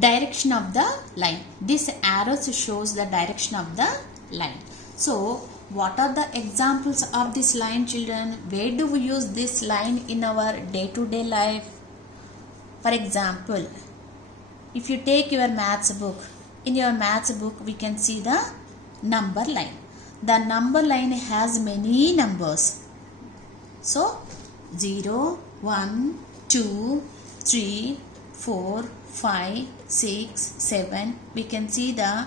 direction of the line. This arrows shows the direction of the line. So what are the examples of this line, children? Where do we use this line in our day-to-day life? For example, if you take your maths book, in your maths book we can see the number line. The number line has many numbers. So 0, 1, 2, 3, 4, 5, 6, 7. We can see the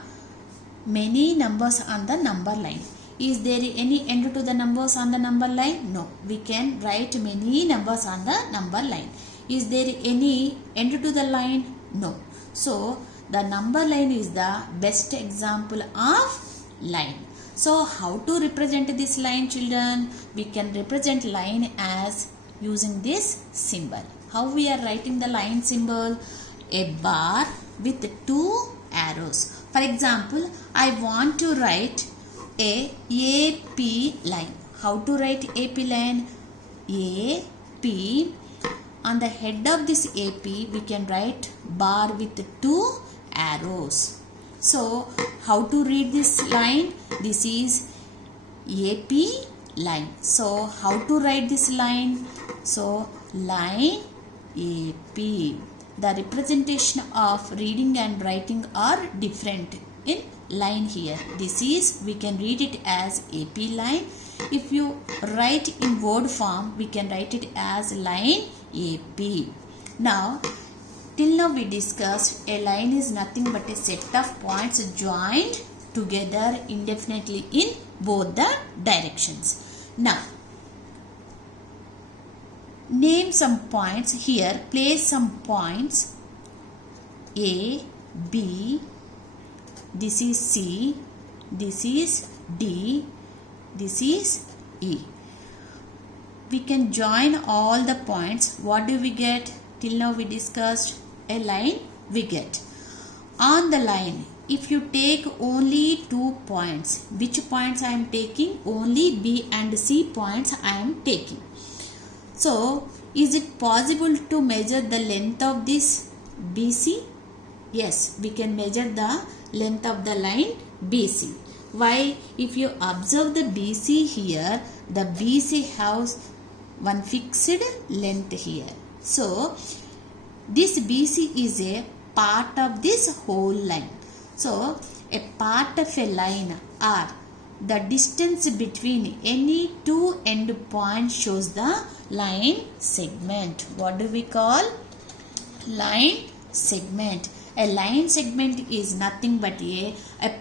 many numbers on the number line. Is there any end to the numbers on the number line? No. We can write many numbers on the number line. Is there any end to the line? No. So the number line is the best example of line. So how to represent this line, children? We can represent line as using this symbol. How we are writing the line symbol? A bar with two arrows. For example, I want to write a AP line. How to write AP line? AP. On the head of this AP, we can write bar with two arrows. So how to read this line? This is AP line. So how to write this line? So line AP. The representation of reading and writing are different in line here. This is, we can read it as AP line. If you write in word form, we can write it as line AP. Now, till now we discussed a line is nothing but a set of points joined together indefinitely in both the directions. Now, name some points here. Place some points. A, B, this is C, this is D, this is E. We can join all the points. What do we get? Till now we discussed a line we get. On the line, if you take only 2 points, which points I am taking? Only B and C points I am taking. So, is it possible to measure the length of this BC? Yes, we can measure the length of the line BC. Why? If you observe the BC here, the BC has one fixed length here. So, this BC is a part of this whole line. So, a part of a line or the distance between any two end points shows the line segment. What do we call? Line segment. A line segment is nothing but a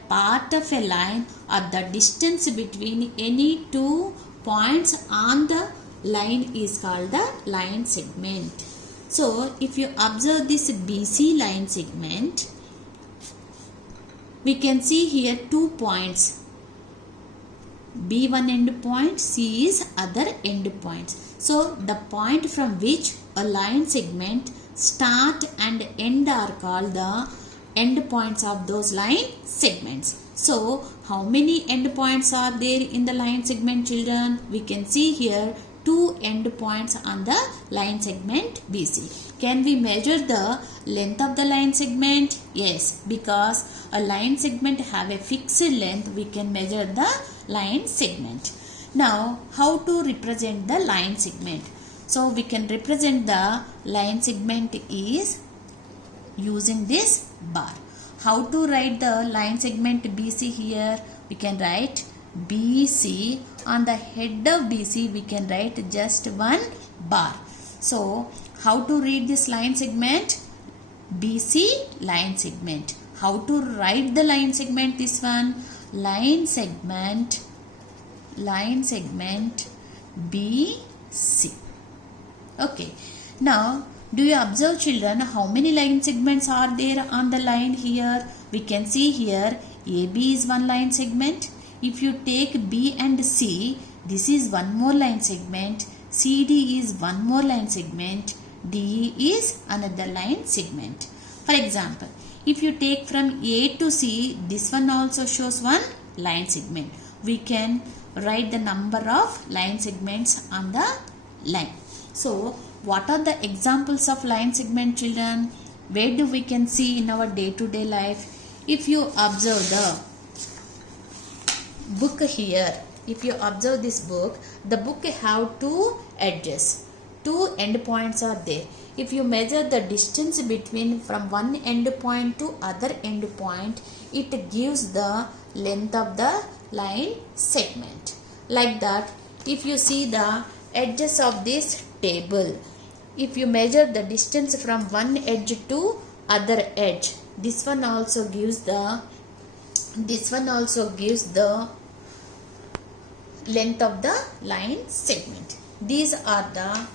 part of a line or the distance between any two points on the line is called the line segment. So, if you observe this BC line segment, we can see here 2 points. B1 end point, C is other end points. So, the point from which a line segment start and end are called the end points of those line segments. So, how many end points are there in the line segment, children? We can see here 2 end points on the line segment BC. Can we measure the length of the line segment? Yes, because a line segment have a fixed length, we can measure the line segment. Now, how to represent the line segment? So, we can represent the line segment is using this bar. How to write the line segment BC here? We can write BC. On the head of BC, we can write just one bar. So, how to read this line segment? BC line segment. How to write the line segment? This one, line segment BC. Okay. Now, do you observe, children, how many line segments are there on the line here? We can see here AB is one line segment. If you take B and C, this is one more line segment. CD is one more line segment. DE is another line segment. For example, if you take from A to C, this one also shows one line segment. We can write the number of line segments on the line. So, what are the examples of line segment, children? where do we can see in our day-to-day life? If you observe the book here, if you observe this book, the book have two edges, two end points are there. If you measure the distance between from one end point to other end point, it gives the length of the line segment. Like that, if you see the edges of this table, if you measure the distance from one edge to other edge, this one also gives the length of the line segment. These are the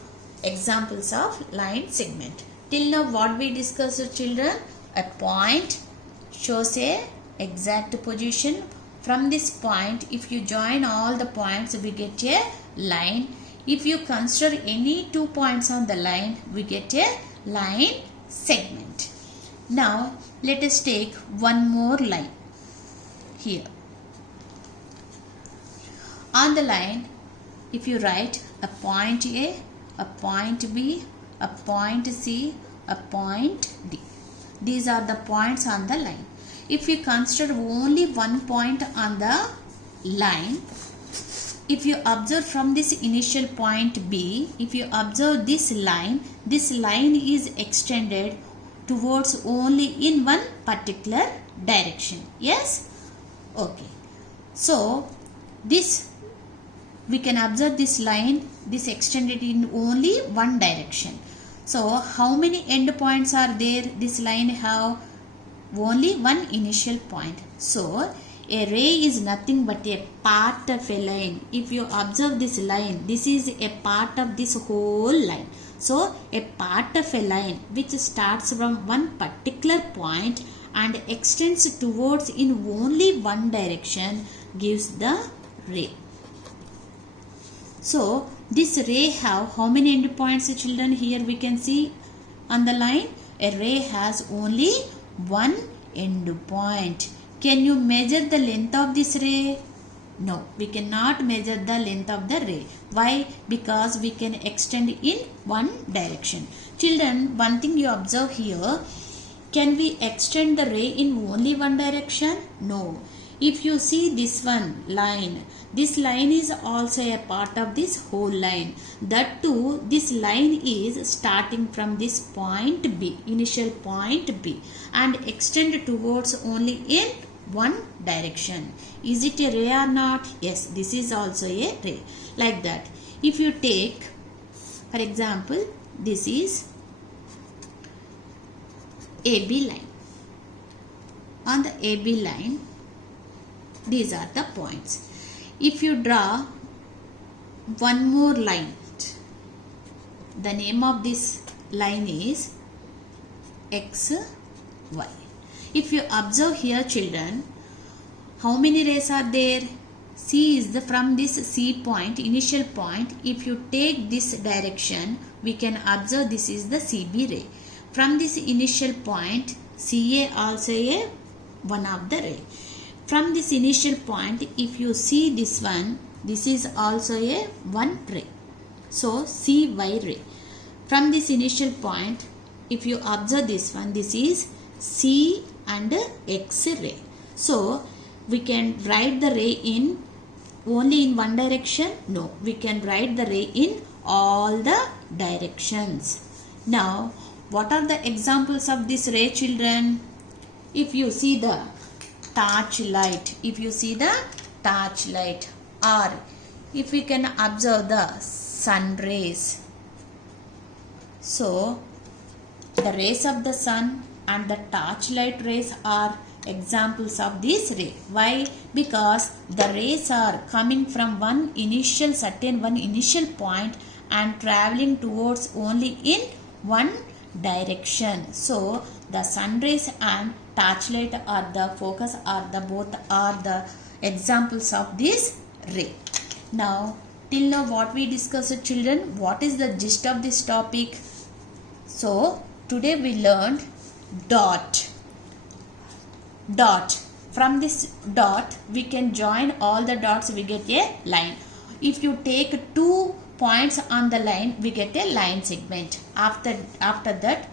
examples of line segment. Till now what we discussed, children? A point shows a exact position. From this point, if you join all the points, we get a line. If you consider any 2 points on the line, we get a line segment. Now let us take one more line here. On the line, if you write a point A, a point B, a point C, a point D. These are the points on the line. If you consider only one point on the line, if you observe from this initial point B, if you observe this line is extended towards only in one particular direction. Yes? Okay. So, this we can observe this line, this extended in only one direction. So, how many end points are there? This line have only one initial point. So, a ray is nothing but a part of a line. If you observe this line, this is a part of this whole line. So, a part of a line which starts from one particular point and extends towards in only one direction gives the ray. So, this ray have how many end points, children? Here we can see on the line, a ray has only one end point. Can you measure the length of this ray? No, we cannot measure the length of the ray. Why? Because we can extend in one direction. Children, one thing you observe here, can we extend the ray in only one direction? No. If you see this one line, this line is also a part of this whole line. That too, this line is starting from this point B, initial point B, and extend towards only in one direction. Is it a ray or not? Yes, this is also a ray. Like that. If you take, for example, this is AB line. On the AB line, these are the points. If you draw one more line, the name of this line is XY. If you observe here, children, how many rays are there? C is from this C point, initial point. If you take this direction, we can observe this is the CB ray. From this initial point, CA also a one of the ray. From this initial point, if you see this one, this is also a one ray. So, CY ray. From this initial point, if you observe this one, this is C and X ray. So, we can write the ray in only in one direction? No, we can write the ray in all the directions. Now, what are the examples of this ray, children? If you see the torch light, or if we can observe the sun rays. So, the rays of the sun and the torchlight rays are examples of this ray. Why? Because the rays are coming from one initial point and traveling towards only in one direction. So, the sun rays and torchlight are the focus, both are the examples of this ray. Now, till now what we discussed, children, what is the gist of this topic? So, today we learned dot. From this dot, we can join all the dots, we get a line. If you take 2 points on the line, we get a line segment. After that,